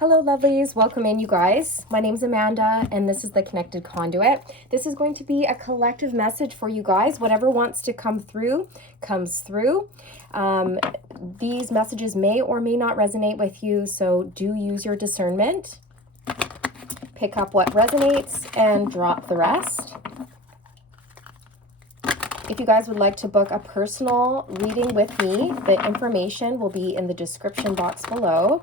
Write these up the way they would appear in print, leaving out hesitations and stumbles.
Hello, lovelies. Welcome in, you guys. My name's Amanda, and this is the Connected Conduit. This is going to be a collective message for you guys. Whatever wants to come through, comes through. These messages may or may not resonate with you, so do use your discernment. Pick up what resonates and drop the rest. If you guys would like to book a personal reading with me, the information will be in the description box below.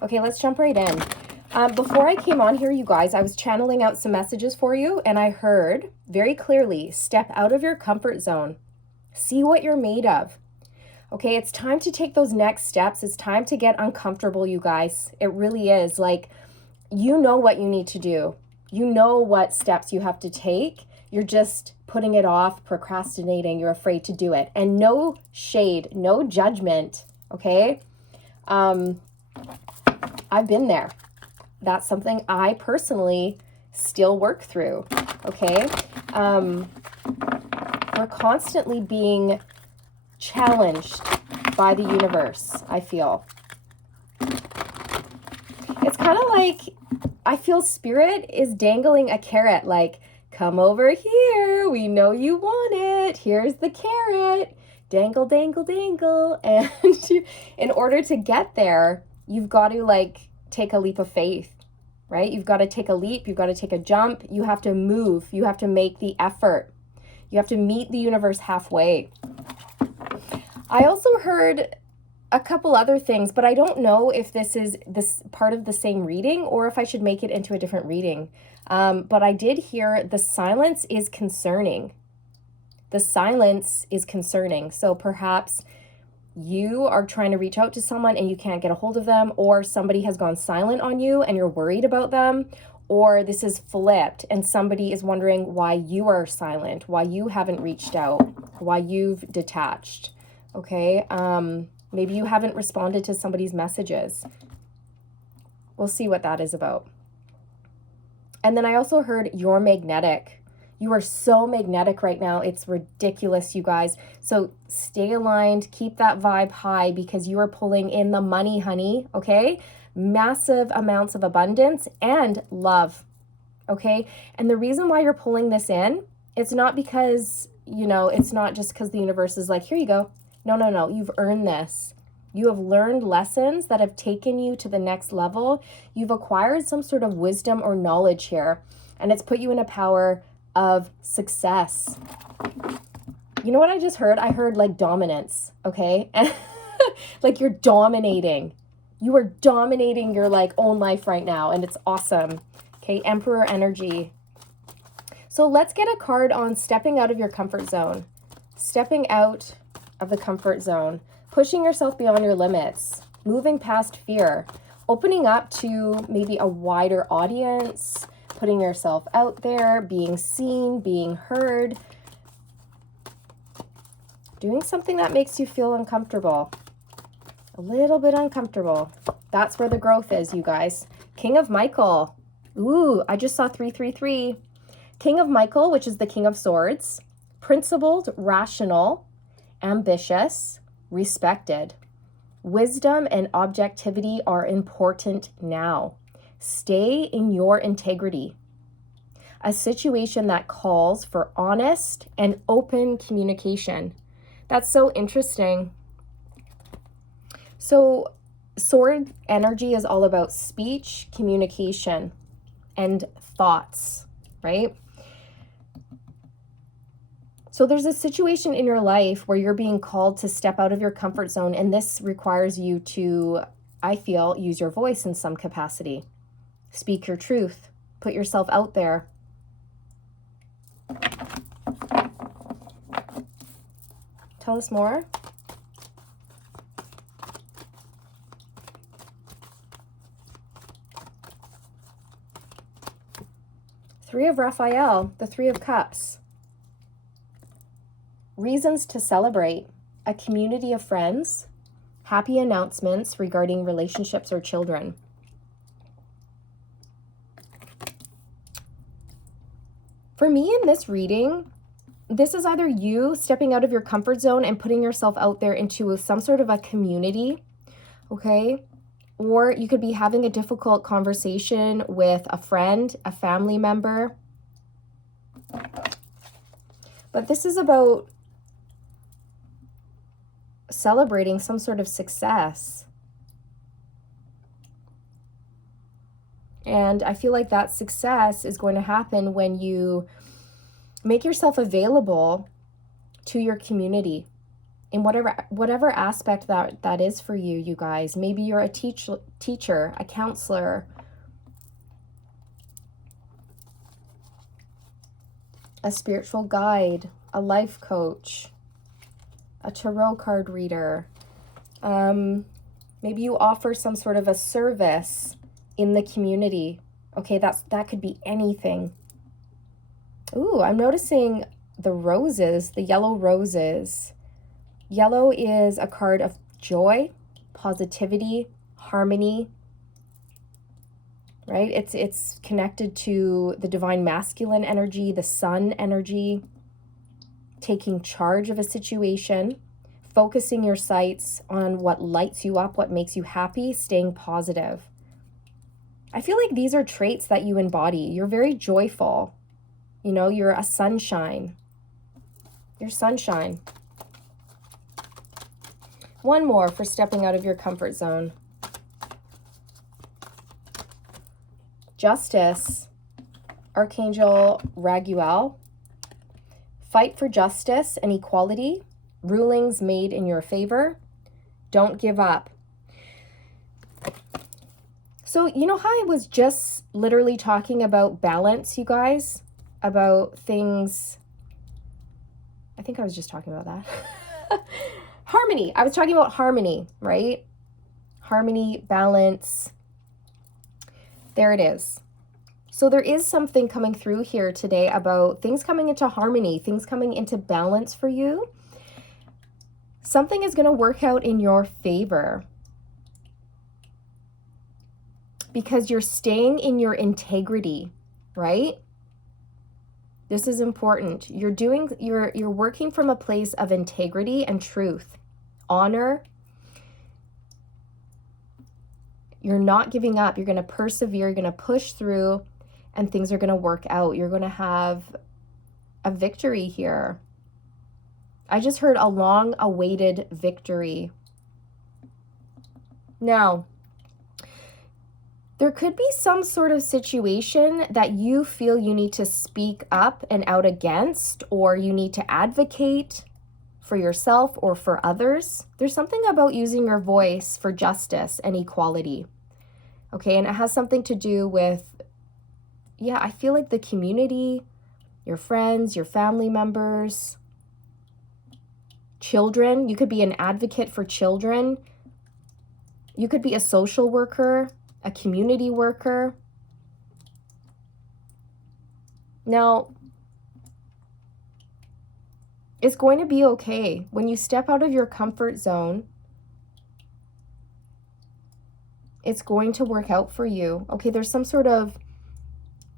Okay, let's jump right in. Before I came on here, you guys, I was channeling out some messages for you, and I heard very clearly, step out of your comfort zone. See what you're made of. Okay, it's time to take those next steps. It's time to get uncomfortable, you guys. It really is. Like, you know what you need to do. You know what steps you have to take. You're just putting it off, procrastinating. You're afraid to do it. And no shade, no judgment, okay? I've been there. That's something I personally still work through, okay? We're constantly being challenged by the universe, I feel. It's kind of like, I feel spirit is dangling a carrot, like, come over here, we know you want it, here's the carrot, dangle, dangle, dangle. And in order to get there, you've got to like take a leap of faith, right? You've got to take a leap. You've got to take a jump. You have to move. You have to make the effort. You have to meet the universe halfway. I also heard a couple other things, but I don't know if this is this part of the same reading or if I should make it into a different reading. But I did hear the silence is concerning. The silence is concerning. So perhaps you are trying to reach out to someone and you can't get a hold of them, or somebody has gone silent on you and you're worried about them, or this is flipped and somebody is wondering why you are silent, why you haven't reached out, why you've detached, okay? Maybe you haven't responded to somebody's messages. We'll see what that is about. And then I also heard you're magnetic. You are so magnetic right now. It's ridiculous, you guys. So stay aligned, keep that vibe high because you are pulling in the money, honey, okay? Massive amounts of abundance and love, okay? And the reason why you're pulling this in, it's not because, it's not just because the universe is like, here you go. No. You've earned this. You have learned lessons that have taken you to the next level. You've acquired some sort of wisdom or knowledge here, and it's put you in a power of success. You know what I just heard? I heard like dominance, okay? Like you're dominating. You are dominating your like own life right now, and it's awesome. Okay, Emperor energy. So let's get a card on stepping out of your comfort zone. Stepping out of the comfort zone. Pushing yourself beyond your limits. Moving past fear. Opening up to maybe a wider audience. Putting yourself out there, being seen, being heard, doing something that makes you feel uncomfortable, a little bit uncomfortable. That's where the growth is, you guys. King of Michael. Ooh, I just saw 333. King of Michael, which is the King of Swords. Principled, rational, ambitious, respected. Wisdom and objectivity are important now. Stay in your integrity. A situation that calls for honest and open communication. That's so interesting. So sword energy is all about speech, communication, and thoughts, right? So there's a situation in your life where you're being called to step out of your comfort zone, and this requires you to, I feel, use your voice in some capacity. Speak your truth. Put yourself out there. Tell us more. Three of Raphael, the Three of Cups. Reasons to celebrate. A community of friends. Happy announcements regarding relationships or children. For me in this reading, this is either you stepping out of your comfort zone and putting yourself out there into some sort of a community, okay? Or you could be having a difficult conversation with a friend, a family member. But this is about celebrating some sort of success. And I feel like that success is going to happen when you make yourself available to your community in whatever aspect that is for you, you guys. Maybe you're a teacher, a counselor, a spiritual guide, a life coach, a tarot card reader. Maybe you offer some sort of a service in the community. Okay, that could be anything. Ooh, I'm noticing the roses, the yellow roses. Yellow is a card of joy, positivity, harmony, right? It's connected to the divine masculine energy, the sun energy, taking charge of a situation, focusing your sights on what lights you up, what makes you happy, staying positive. I feel like these are traits that you embody. You're very joyful. You know, you're a sunshine. You're sunshine. One more for stepping out of your comfort zone. Justice, Archangel Raguel. Fight for justice and equality. Rulings made in your favor. Don't give up. So, you know how I was just literally talking about balance, you guys? About things. I think I was just talking about that. Harmony. I was talking about harmony, right? Harmony, balance. There it is. So there is something coming through here today about things coming into harmony, things coming into balance for you. Something is going to work out in your favor because you're staying in your integrity, right? This is important. You're working from a place of integrity and truth, honor. You're not giving up. You're going to persevere. You're going to push through, and things are going to work out. You're going to have a victory here. I just heard a long-awaited victory. Now, there could be some sort of situation that you feel you need to speak up and out against, or you need to advocate for yourself or for others. There's something about using your voice for justice and equality. Okay, and it has something to do with, yeah, I feel like the community, your friends, your family members, children. You could be an advocate for children. You could be a social worker, a community worker. Now, it's going to be okay. When you step out of your comfort zone, it's going to work out for you. Okay, there's some sort of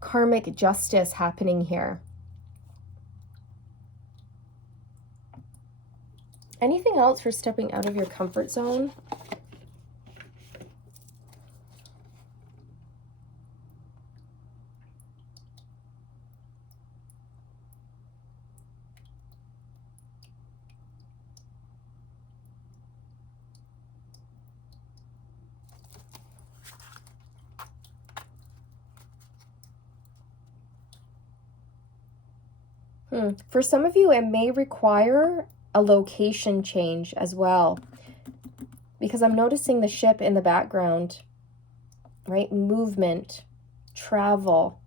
karmic justice happening here. Anything else for stepping out of your comfort zone? For some of you, it may require a location change as well, because I'm noticing the ship in the background, right? Movement, travel.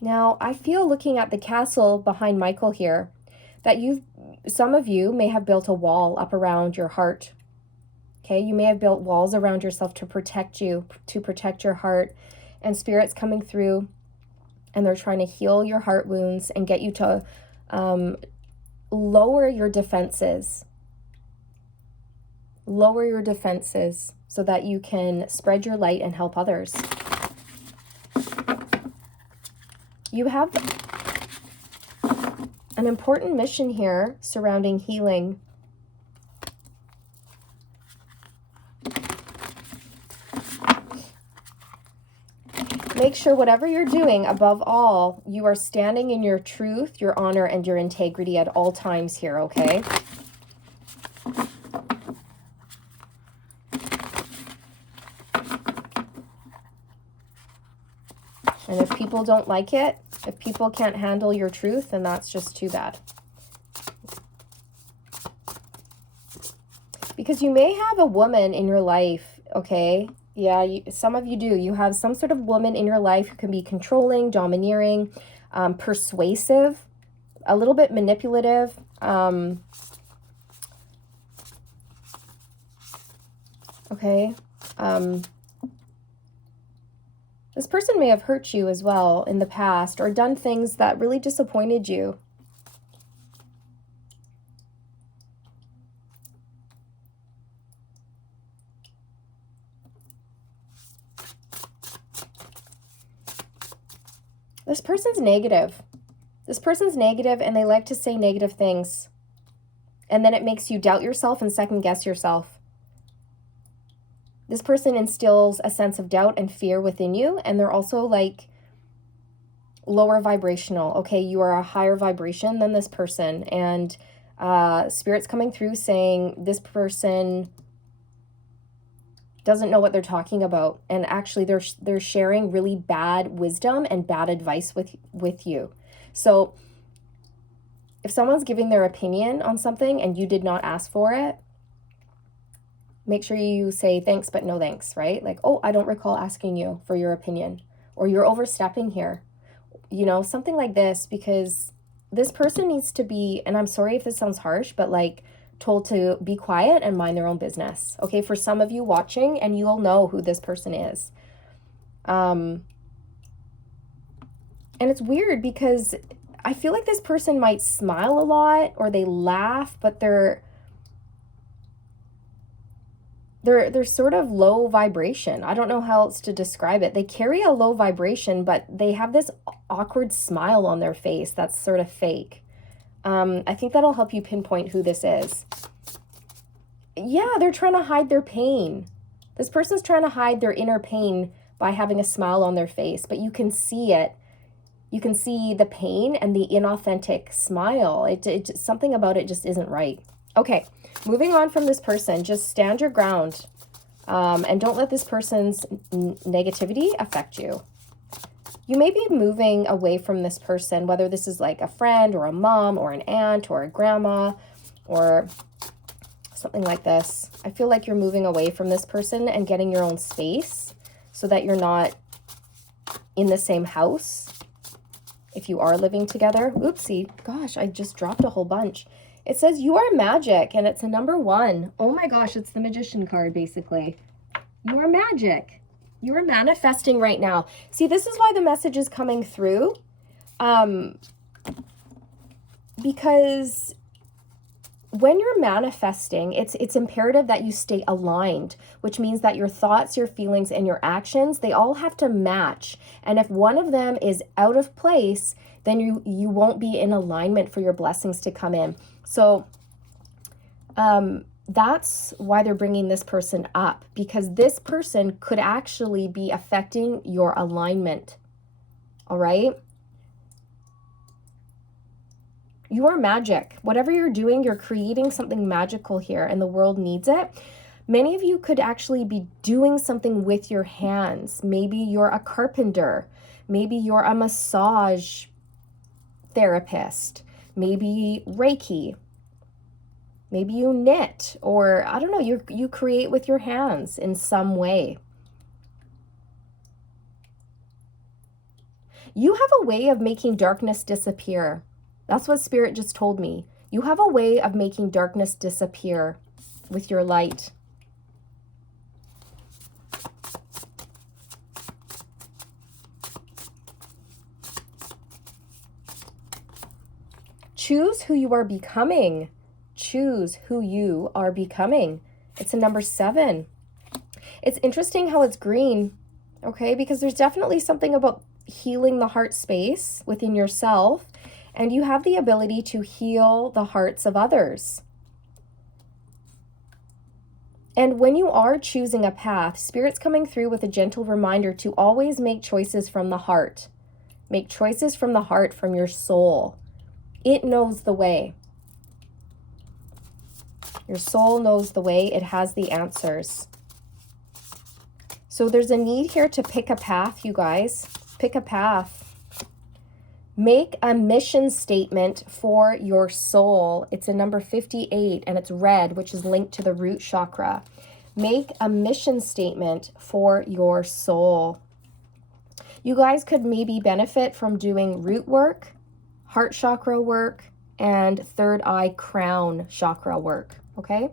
Now, I feel looking at the castle behind Michael here, that some of you may have built a wall up around your heart. Okay, you may have built walls around yourself to protect you, to protect your heart, and Spirit's coming through and they're trying to heal your heart wounds and get you to lower your defenses. Lower your defenses so that you can spread your light and help others. You have an important mission here surrounding healing. Make sure whatever you're doing, above all, you are standing in your truth, your honor, and your integrity at all times here, okay? And if people don't like it, if people can't handle your truth, then that's just too bad. Because you may have a woman in your life, okay? Yeah, some of you do. You have some sort of woman in your life who can be controlling, domineering, persuasive, a little bit manipulative. Okay. This person may have hurt you as well in the past or done things that really disappointed you. This person's negative. This person's negative and they like to say negative things. And then it makes you doubt yourself and second guess yourself. This person instills a sense of doubt and fear within you, and they're also like lower vibrational. Okay, you are a higher vibration than this person, and Spirit's coming through saying this person doesn't know what they're talking about, and actually they're sharing really bad wisdom and bad advice with you. So if someone's giving their opinion on something and you did not ask for it, make sure you say thanks, but no thanks, right? Like, oh, I don't recall asking you for your opinion, or you're overstepping here, you know, something like this, because this person needs to be, and I'm sorry if this sounds harsh, but like told to be quiet and mind their own business. Okay, for some of you watching, and you'll know who this person is. And it's weird because I feel like this person might smile a lot or they laugh, but they're sort of low vibration. I don't know how else to describe it. They carry a low vibration, but they have this awkward smile on their face that's sort of fake. I think that'll help you pinpoint who this is. Yeah, they're trying to hide their pain. This person's trying to hide their inner pain by having a smile on their face, but you can see it. You can see the pain and the inauthentic smile. It something about it just isn't right. Okay, moving on from this person, just stand your ground, and don't let this person's negativity affect you. You may be moving away from this person, whether this is like a friend or a mom or an aunt or a grandma or something like this. I feel like you're moving away from this person and getting your own space so that you're not in the same house if you are living together. Oopsie, gosh, I just dropped a whole bunch. It says you are magic, and it's a number 1. Oh my gosh, it's the Magician card, basically. You are magic. You are manifesting right now. See, this is why the message is coming through. Because when you're manifesting, it's imperative that you stay aligned, which means that your thoughts, your feelings, and your actions, they all have to match. And if one of them is out of place, then you won't be in alignment for your blessings to come in. So that's why they're bringing this person up, because this person could actually be affecting your alignment. All right? You are magic. Whatever you're doing, you're creating something magical here, and the world needs it. Many of you could actually be doing something with your hands. Maybe you're a carpenter. Maybe you're a massage therapist. Maybe Reiki. Maybe you knit, or I don't know, you create with your hands in some way. You have a way of making darkness disappear. That's what Spirit just told me. You have a way of making darkness disappear with your light. Choose who you are becoming. Choose who you are becoming. It's a number 7. It's interesting how it's green, okay? Because there's definitely something about healing the heart space within yourself, and you have the ability to heal the hearts of others. And when you are choosing a path, Spirit's coming through with a gentle reminder to always make choices from the heart. Make choices from the heart, from your soul. It knows the way. Your soul knows the way. It has the answers. So there's a need here to pick a path, you guys. Pick a path. Make a mission statement for your soul. It's a number 58 and it's red, which is linked to the root chakra. Make a mission statement for your soul. You guys could maybe benefit from doing root work, heart chakra work, and third eye crown chakra work, okay?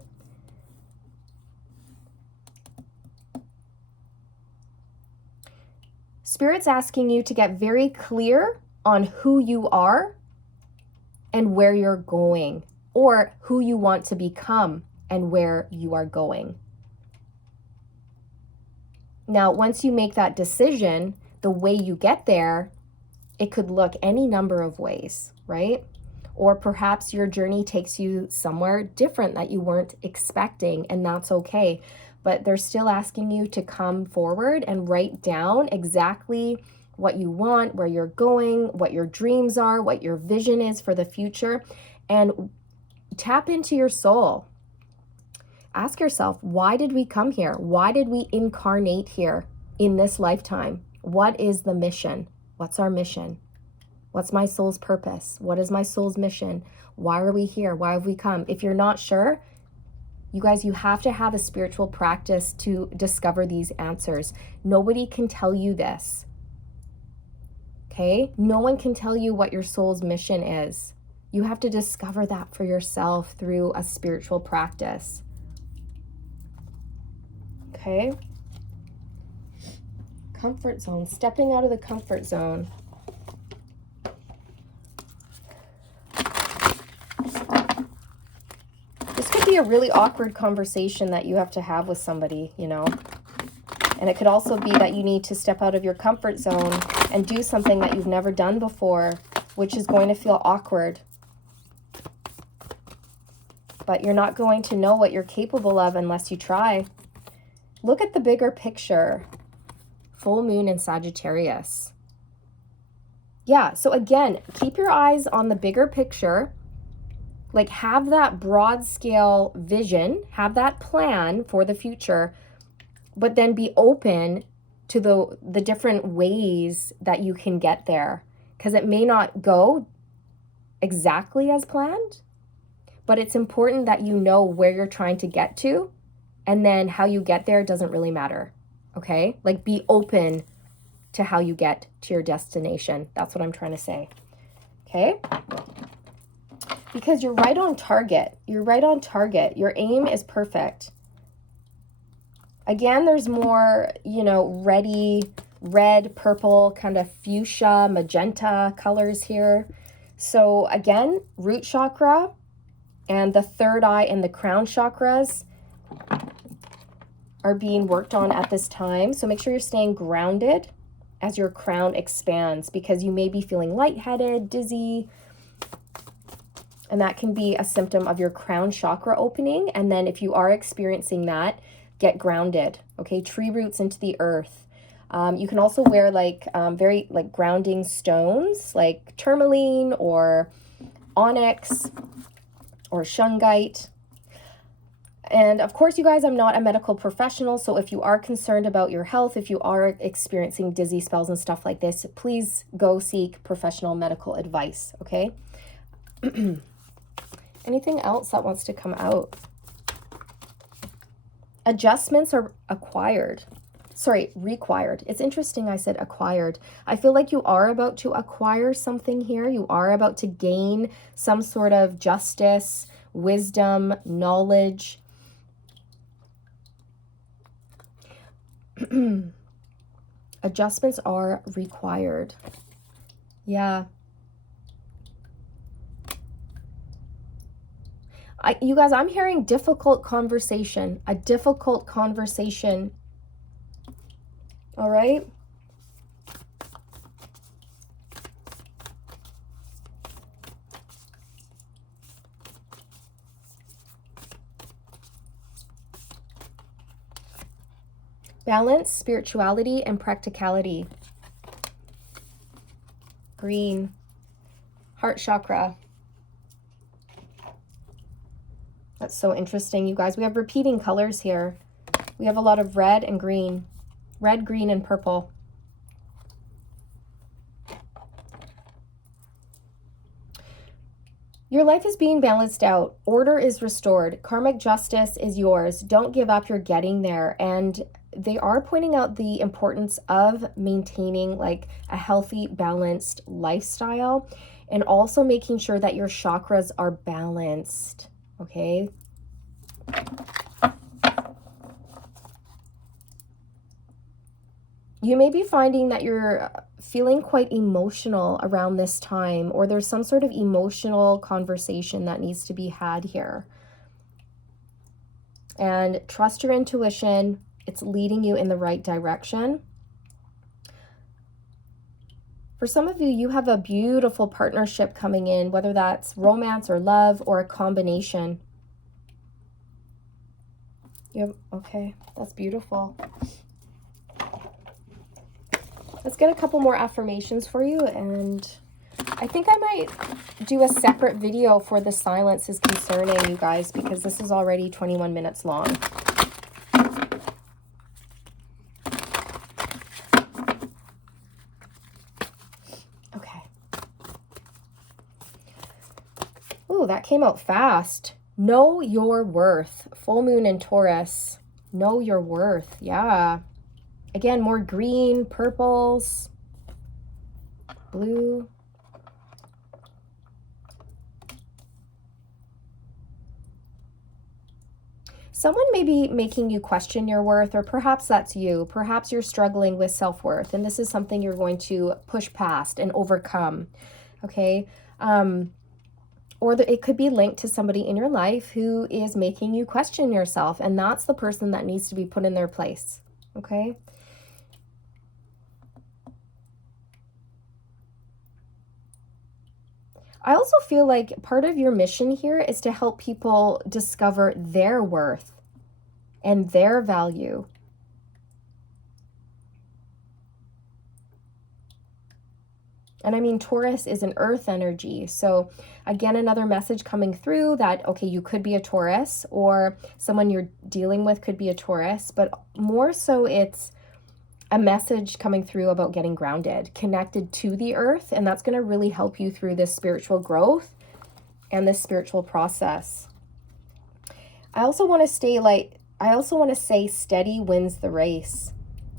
Spirit's asking you to get very clear on who you are and where you're going, or who you want to become and where you are going. Now, once you make that decision, the way you get there, it could look any number of ways, right? Or perhaps your journey takes you somewhere different that you weren't expecting, and that's okay. But they're still asking you to come forward and write down exactly what you want, where you're going, what your dreams are, what your vision is for the future, and tap into your soul. Ask yourself, why did we come here? Why did we incarnate here in this lifetime? What is the mission? What's our mission? What's my soul's purpose? What is my soul's mission? Why are we here? Why have we come? If you're not sure, you guys, you have to have a spiritual practice to discover these answers. Nobody can tell you this. Okay? No one can tell you what your soul's mission is. You have to discover that for yourself through a spiritual practice. Okay? Comfort zone, stepping out of the comfort zone. This could be a really awkward conversation that you have to have with somebody, you know. And it could also be that you need to step out of your comfort zone and do something that you've never done before, which is going to feel awkward. But you're not going to know what you're capable of unless you try. Look at the bigger picture. Full moon in Sagittarius. Yeah, so again, keep your eyes on the bigger picture. Like, have that broad scale vision, have that plan for the future, but then be open to the different ways that you can get there. Because it may not go exactly as planned, but it's important that you know where you're trying to get to, and then how you get there doesn't really matter. Okay? Like, be open to how you get to your destination. That's what I'm trying to say. Okay? Because you're right on target. You're right on target. Your aim is perfect. Again, there's more, you know, red, purple, kind of fuchsia, magenta colors here. So again, root chakra and the third eye and the crown chakras are being worked on at this time. So make sure you're staying grounded as your crown expands, because you may be feeling lightheaded, dizzy, and that can be a symptom of your crown chakra opening. And then if you are experiencing that, get grounded, okay? Tree roots into the earth. You can also wear very grounding stones like tourmaline or onyx or shungite. And of course, you guys, I'm not a medical professional, so if you are concerned about your health, if you are experiencing dizzy spells and stuff like this, please go seek professional medical advice, okay? Anything else that wants to come out? Adjustments are required. It's interesting I said acquired. I feel like you are about to acquire something here. You are about to gain some sort of justice, wisdom, knowledge. Adjustments are required. Yeah. You guys, I'm hearing difficult conversation, a difficult conversation All right? Balance, spirituality, and practicality. Green. Heart chakra. That's so interesting, you guys. We have repeating colors here. We have a lot of red and green. Red, green, and purple. Your life is being balanced out. Order is restored. Karmic justice is yours. Don't give up. You're getting there. And they are pointing out the importance of maintaining like a healthy, balanced lifestyle, and also making sure that your chakras are balanced. Okay. You may be finding that you're feeling quite emotional around this time, or there's some sort of emotional conversation that needs to be had here. And trust your intuition. It's leading you in the right direction. For some of you, you have a beautiful partnership coming in, whether that's romance or love or a combination. Okay, that's beautiful. Let's get a couple more affirmations for you, and I think I might do a separate video for the silence is concerning, you guys, because this is already 21 minutes long. Okay. Ooh, that came out fast. Know your worth. Full moon in Taurus. Know your worth. Yeah. Again, more green, purples, blue. Someone may be making you question your worth, or perhaps that's you. Perhaps you're struggling with self-worth, and this is something you're going to push past and overcome, okay? It could be linked to somebody in your life who is making you question yourself, and that's the person that needs to be put in their place, okay? I also feel like part of your mission here is to help people discover their worth and their value. And I mean, Taurus is an earth energy. So again, another message coming through that, okay, you could be a Taurus, or someone you're dealing with could be a Taurus, but more so it's a message coming through about getting grounded, connected to the earth, and that's going to really help you through this spiritual growth and this spiritual process. I also want to say steady wins the race.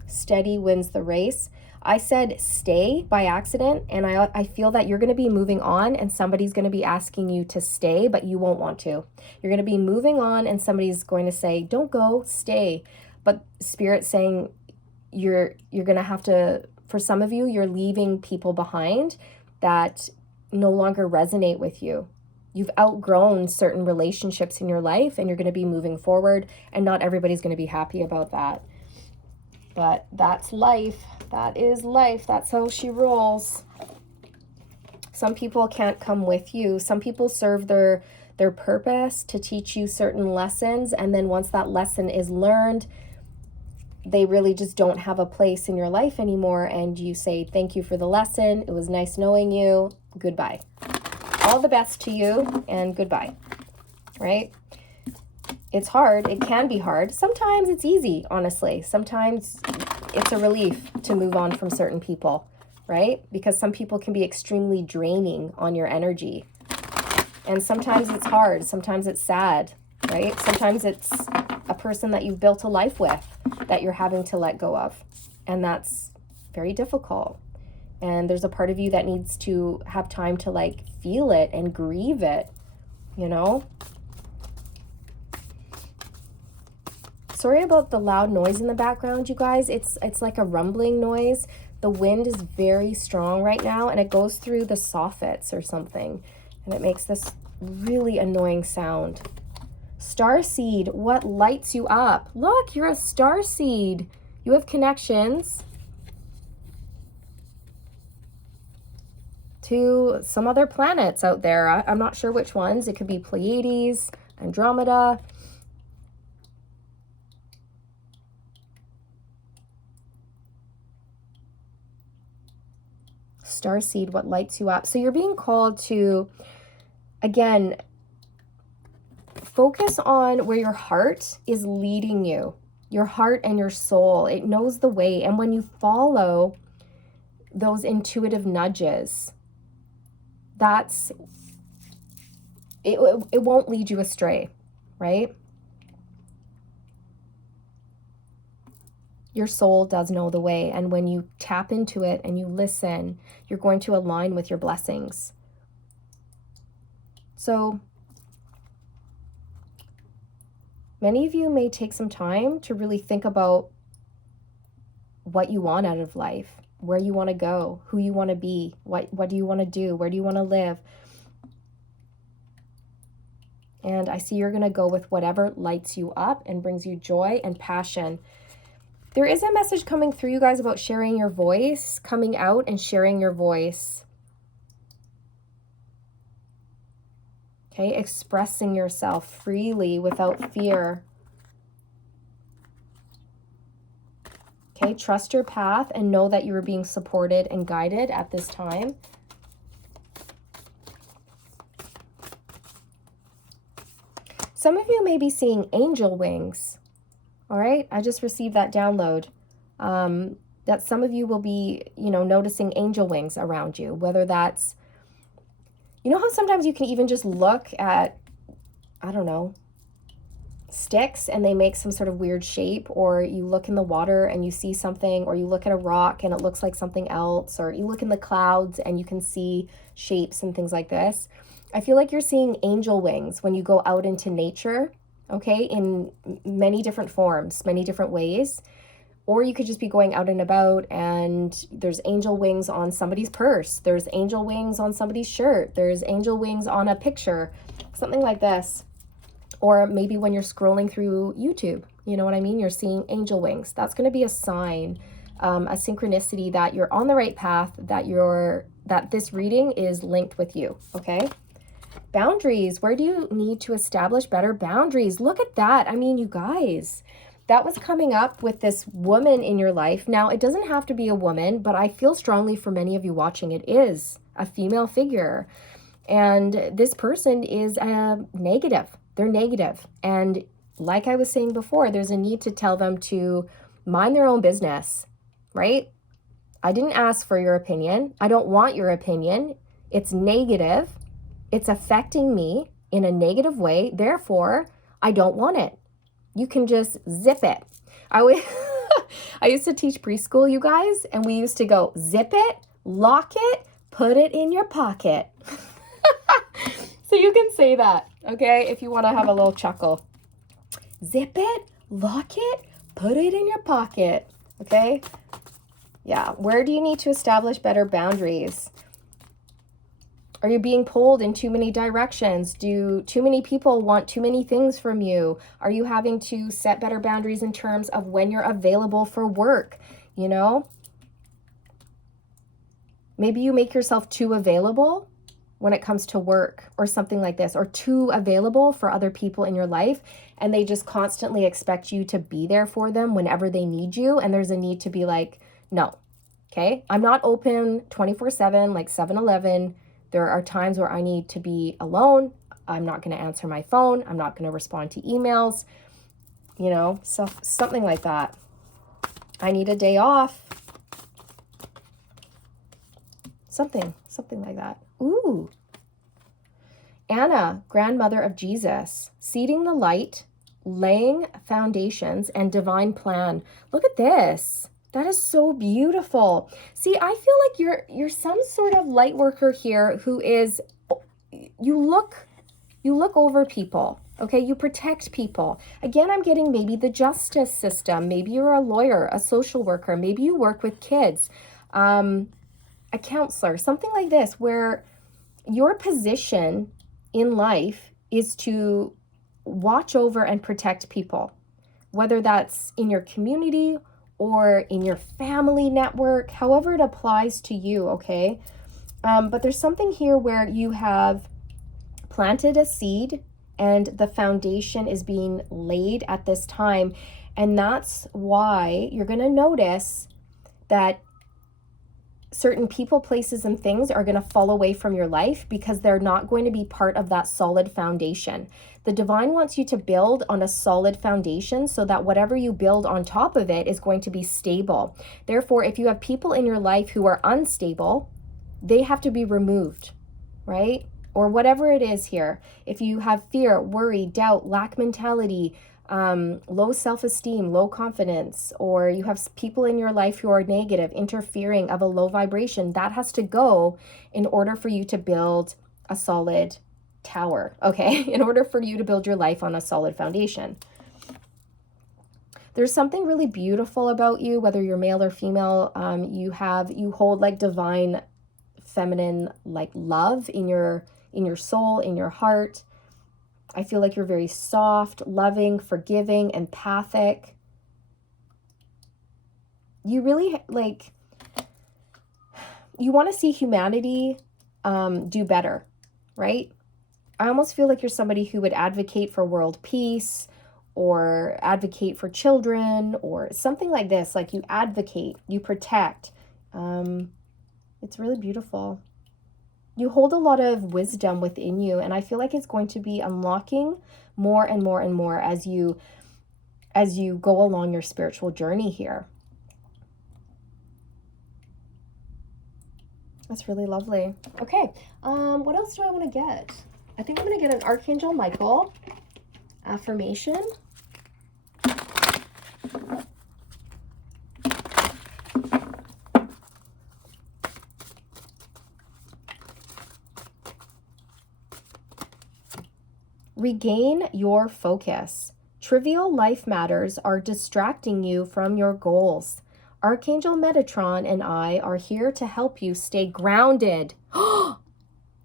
Steady wins the race. I said stay by accident, and I feel that you're going to be moving on and somebody's going to be asking you to stay, but you won't want to. You're going to be moving on and somebody's going to say, don't go, stay. But Spirit's saying, you're going to have to, for some of you, you're leaving people behind that no longer resonate with you. You've outgrown certain relationships in your life, and you're going to be moving forward, and not everybody's going to be happy about that. But that's life. That is life. That's how she rolls. Some people can't come with you. Some people serve their purpose to teach you certain lessons, and then once that lesson is learned, they really just don't have a place in your life anymore, and you say, thank you for the lesson. It was nice knowing you. Goodbye. All the best to you, and goodbye. Right? It's hard. It can be hard. Sometimes it's easy, honestly. Sometimes it's a relief to move on from certain people, right? Because some people can be extremely draining on your energy. And sometimes it's hard. Sometimes it's sad, right? Sometimes it's a person that you've built a life with that you're having to let go of. And that's very difficult. And there's a part of you that needs to have time to like feel it and grieve it, you know? Sorry about the loud noise in the background, you guys. It's like a rumbling noise. The wind is very strong right now, and it goes through the soffits or something, and it makes this really annoying sound. Starseed, what lights you up? Look, you're a starseed. You have connections. to some other planets out there. I'm not sure which ones. It could be Pleiades, Andromeda. Starseed, what lights you up? So you're being called to, again, focus on where your heart is leading you. Your heart and your soul. It knows the way. And when you follow those intuitive nudges, it won't lead you astray, right? Your soul does know the way. And when you tap into it and you listen, you're going to align with your blessings. So many of you may take some time to really think about what you want out of life, where you want to go, who you want to be, what do you want to do, where do you want to live. And I see you're going to go with whatever lights you up and brings you joy and passion. There is a message coming through, you guys, about sharing your voice, coming out and sharing your voice. Okay, expressing yourself freely without fear. Okay, trust your path and know that you are being supported and guided at this time. Some of you may be seeing angel wings. All right, I just received that download. That some of you will be, noticing angel wings around you, whether that's, how sometimes you can even just look at, I don't know, sticks and they make some sort of weird shape, or you look in the water and you see something, or you look at a rock and it looks like something else, or you look in the clouds and you can see shapes and things like this. I feel like you're seeing angel wings when you go out into nature, okay, in many different forms, many different ways. Or you could just be going out and about and there's angel wings on somebody's purse. There's angel wings on somebody's shirt. There's angel wings on a picture, something like this. Or maybe when you're scrolling through YouTube, you know what I mean? You're seeing angel wings. That's going to be a sign, a synchronicity that you're on the right path, that this reading is linked with you, okay? Boundaries. Where do you need to establish better boundaries? Look at that. I mean, you guys, that was coming up with this woman in your life. Now, it doesn't have to be a woman, but I feel strongly for many of you watching, it is a female figure. And this person is negative. They're negative. And like I was saying before, there's a need to tell them to mind their own business, right? I didn't ask for your opinion. I don't want your opinion. It's negative. It's affecting me in a negative way. Therefore, I don't want it. You can just zip it. I used to teach preschool, you guys, and we used to go zip it, lock it, put it in your pocket. So you can say that, okay, if you want to have a little chuckle. Zip it, lock it, put it in your pocket, okay? Yeah, where do you need to establish better boundaries? Are you being pulled in too many directions? Do too many people want too many things from you? Are you having to set better boundaries in terms of when you're available for work? Maybe you make yourself too available when it comes to work or something like this, or too available for other people in your life, and they just constantly expect you to be there for them whenever they need you, and there's a need to be like, no, okay? I'm not open 24/7 like 7-Eleven. There are times where I need to be alone. I'm not going to answer my phone. I'm not going to respond to emails, so something like that. I need a day off. Something like that. Ooh. Anna, grandmother of Jesus, seeding the light, laying foundations, and divine plan. Look at this. That is so beautiful. See, I feel like you're some sort of light worker here who is, you look over people, okay? You protect people. Again, I'm getting maybe the justice system. Maybe you're a lawyer, a social worker. Maybe you work with kids, a counselor, something like this, where your position in life is to watch over and protect people, whether that's in your community or in your family network, however it applies to you, okay? But there's something here where you have planted a seed and the foundation is being laid at this time. And that's why you're going to notice that certain people, places, and things are going to fall away from your life because they're not going to be part of that solid foundation. The divine wants you to build on a solid foundation so that whatever you build on top of it is going to be stable. Therefore, if you have people in your life who are unstable, they have to be removed, right? Or whatever it is here. If you have fear, worry, doubt, lack mentality, low self-esteem, low confidence, or you have people in your life who are negative, interfering, of a low vibration, that has to go in order for you to build a solid tower, okay? In order for you to build your life on a solid foundation. There's something really beautiful about you, whether you're male or female. You hold like divine feminine like love in your soul, in your heart. I feel like you're very soft, loving, forgiving, empathic. You really like, you want to see humanity do better, right? I almost feel like you're somebody who would advocate for world peace or advocate for children or something like this. Like you advocate, you protect. It's really beautiful. You hold a lot of wisdom within you, and I feel like it's going to be unlocking more and more and more as you go along your spiritual journey here. That's really lovely. Okay, what else do I want to get? I think I'm going to get an Archangel Michael affirmation. Regain your focus. Trivial life matters are distracting you from your goals. Archangel Metatron and I are here to help you stay grounded.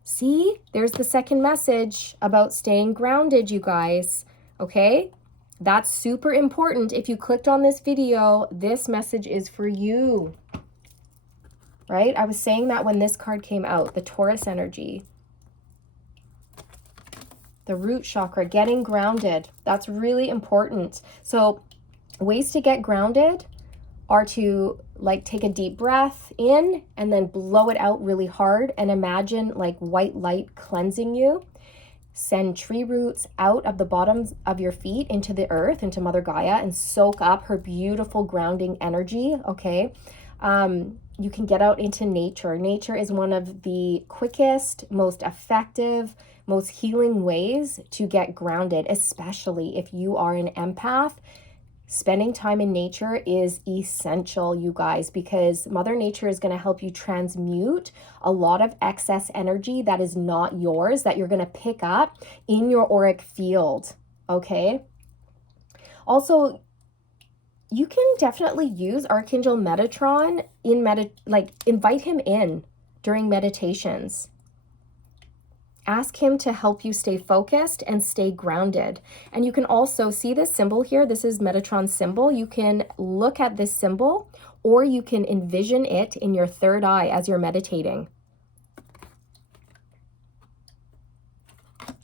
See, there's the second message about staying grounded, you guys. Okay, that's super important. If you clicked on this video, this message is for you, right? I was saying that when this card came out, the Taurus energy. The root chakra, getting grounded. That's really important. So ways to get grounded are to like take a deep breath in and then blow it out really hard and imagine like white light cleansing you. Send tree roots out of the bottoms of your feet into the earth, into Mother Gaia, and soak up her beautiful grounding energy, okay? You can get out into nature. Nature is one of the quickest, most effective, most healing ways to get grounded, especially if you are an empath. Spending time in nature is essential, you guys, because Mother Nature is going to help you transmute a lot of excess energy that is not yours, that you're going to pick up in your auric field, okay? Also, you can definitely use Archangel Metatron invite him in during meditations. Ask him to help you stay focused and stay grounded. And you can also see this symbol here. This is Metatron's symbol. You can look at this symbol or you can envision it in your third eye as you're meditating.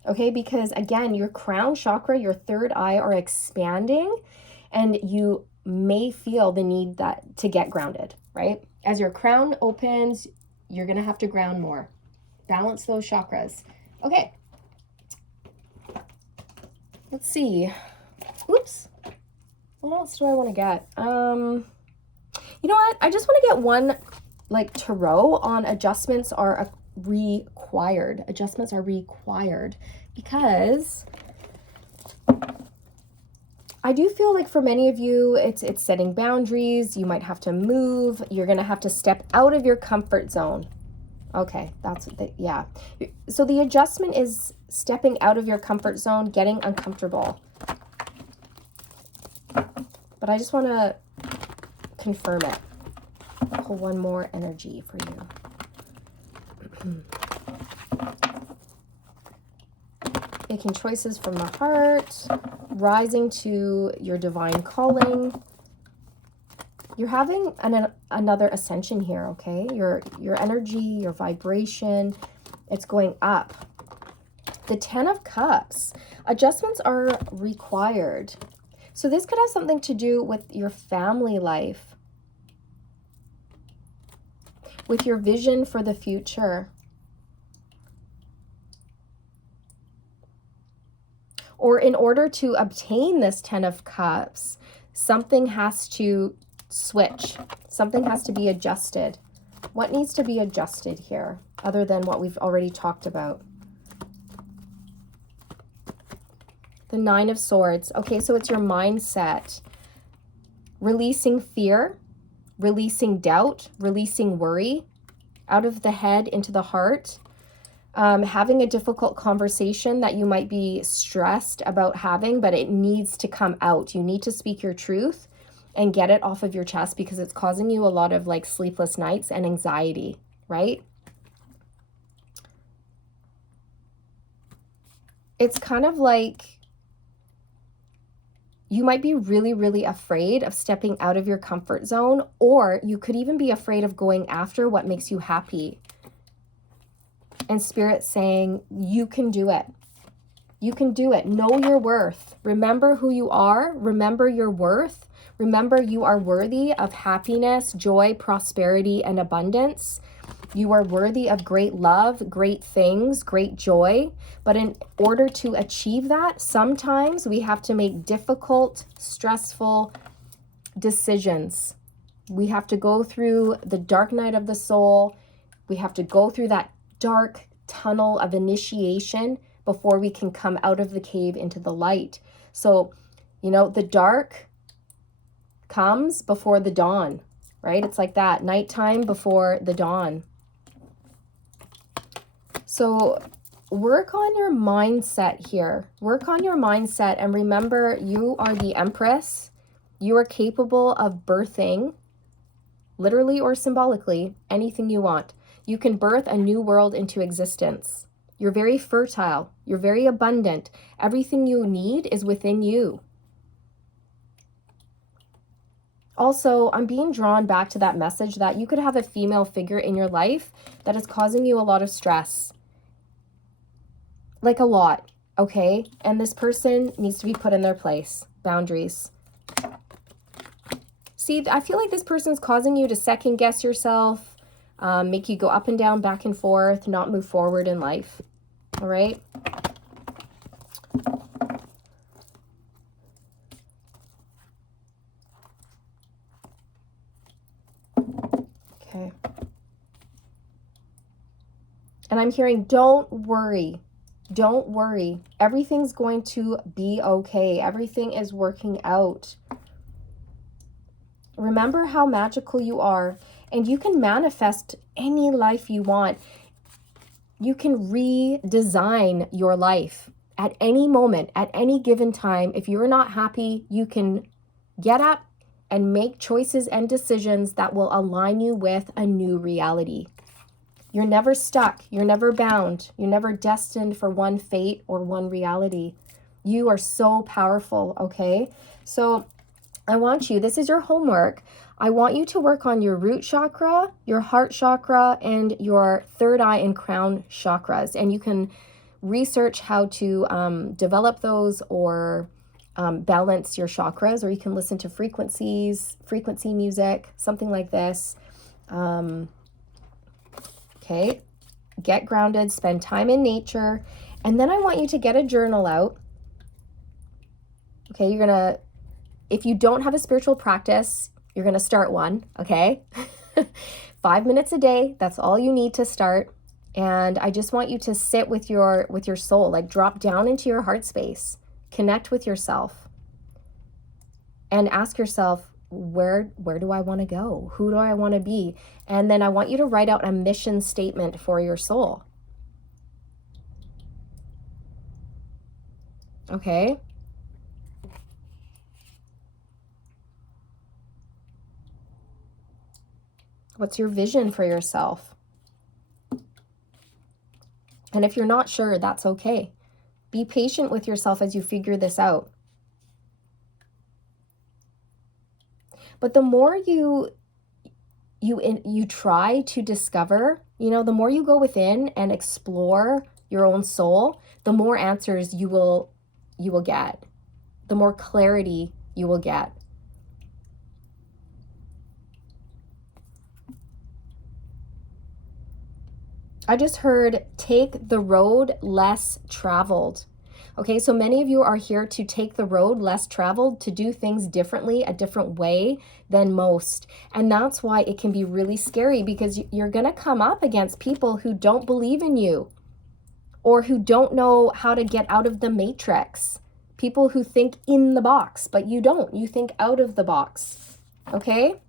Okay, because again, your crown chakra, your third eye are expanding and you may feel the need to get grounded, right? As your crown opens, you're going to have to ground more. Balance those chakras. Okay. Let's see. Oops. What else do I want to get? You know what? I just want to get one like tarot on adjustments are required. Adjustments are required because I do feel like for many of you, it's setting boundaries. You might have to move. You're going to have to step out of your comfort zone. Okay, yeah. So the adjustment is stepping out of your comfort zone, getting uncomfortable. But I just want to confirm it. Pull one more energy for you. Making choices from the heart, rising to your divine calling. You're having another ascension here, okay? Your energy, your vibration, it's going up. The 10 of Cups. Adjustments are required. So this could have something to do with your family life, with your vision for the future. Or in order to obtain this 10 of Cups, something has to switch. Something has to be adjusted. What needs to be adjusted here, other than what we've already talked about? The 9 of Swords. Okay, so it's your mindset. Releasing fear, releasing doubt, releasing worry out of the head into the heart. Having a difficult conversation that you might be stressed about having, but it needs to come out. You need to speak your truth and get it off of your chest because it's causing you a lot of like sleepless nights and anxiety, right? It's kind of like you might be really, really afraid of stepping out of your comfort zone, or you could even be afraid of going after what makes you happy. And Spirit's saying, you can do it. You can do it. Know your worth. Remember who you are. Remember your worth. Remember you are worthy of happiness, joy, prosperity, and abundance. You are worthy of great love, great things, great joy. But in order to achieve that, sometimes we have to make difficult, stressful decisions. We have to go through the dark night of the soul. We have to go through that dark tunnel of initiation before we can come out of the cave into the light. So, you know, the dark comes before the dawn, right? It's like that, nighttime before the dawn. So work on your mindset here. Work on your mindset and remember you are the Empress. You are capable of birthing, literally or symbolically, anything you want. You can birth a new world into existence. You're very fertile. You're very abundant. Everything you need is within you. Also, I'm being drawn back to that message that you could have a female figure in your life that is causing you a lot of stress. Like a lot, okay? And this person needs to be put in their place. Boundaries. See, I feel like this person's causing you to second guess yourself, make you go up and down, back and forth, not move forward in life. All right? Okay. And I'm hearing, don't worry. Don't worry. Everything's going to be okay. Everything is working out. Remember how magical you are, and you can manifest any life you want. You can redesign your life at any moment, at any given time. If you're not happy, you can get up and make choices and decisions that will align you with a new reality. You're never stuck. You're never bound. You're never destined for one fate or one reality. You are so powerful, okay? So I want you, this is your homework. I want you to work on your root chakra, your heart chakra, and your third eye and crown chakras. And you can research how to develop those or balance your chakras, or you can listen to frequency music, something like this. Okay, get grounded, spend time in nature. And then I want you to get a journal out. Okay, you're gonna, if you don't have a spiritual practice, you're gonna start one, okay? 5 minutes a day, that's all you need to start. And I just want you to sit with your soul, like drop down into your heart space, connect with yourself, and ask yourself, where do I want to go? Who do I want to be? And then I want you to write out a mission statement for your soul. Okay? What's your vision for yourself? And if you're not sure, that's okay. Be patient with yourself as you figure this out. But the more you try to discover, the more you go within and explore your own soul, the more answers you will get, the more clarity you will get. I just heard take the road less traveled. Okay, so many of you are here to take the road less traveled, to do things differently, a different way than most. And that's why it can be really scary, because you're going to come up against people who don't believe in you or who don't know how to get out of the matrix. People who think in the box, but you don't. You think out of the box. Okay?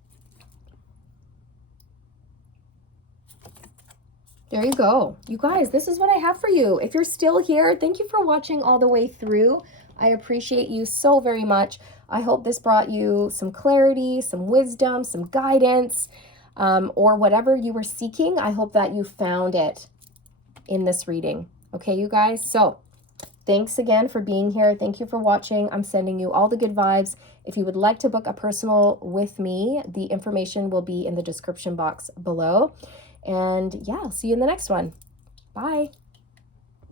There you go. You guys, this is what I have for you. If you're still here, thank you for watching all the way through. I appreciate you so very much. I hope this brought you some clarity, some wisdom, some guidance, or whatever you were seeking. I hope that you found it in this reading. Okay, you guys? So thanks again for being here. Thank you for watching. I'm sending you all the good vibes. If you would like to book a personal with me, the information will be in the description box below. And yeah, I'll see you in the next one. Bye.